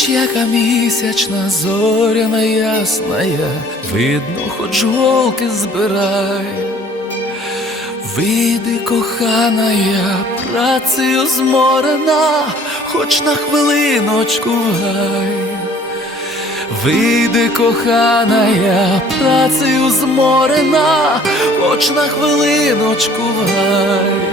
яка місячна зоряна ясная, видно, хоч голки збирай. Вийди, коханая, працею зморена, хоч на хвилиночку гай. Вийди, коханая, працею зморена, хоч на хвилиночку в гай.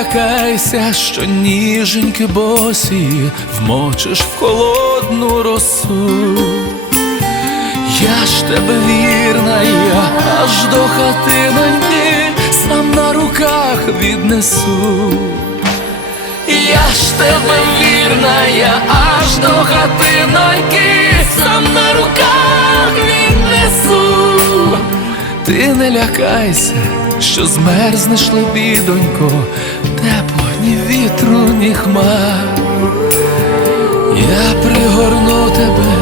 Лякайся, що ніженьки босі вмочиш в холодну росу. Я ж тебе вірна, я аж до хатиноньки сам на руках віднесу. Я ж тебе вірна, я аж до хатиноньки сам на руках віднесу. Ти не лякайся, що змерзнеш лебідонько, тепло ні вітру, ні хмар. Я пригорну тебе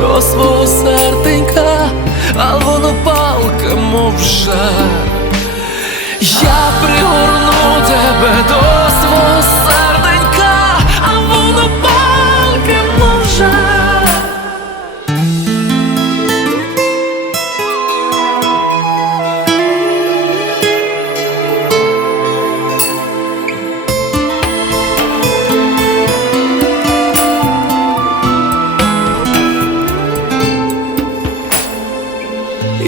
до свого серденька, а воно палка, мов жар. Я пригорну тебе до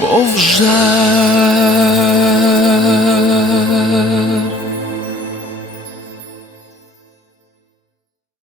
мов жар.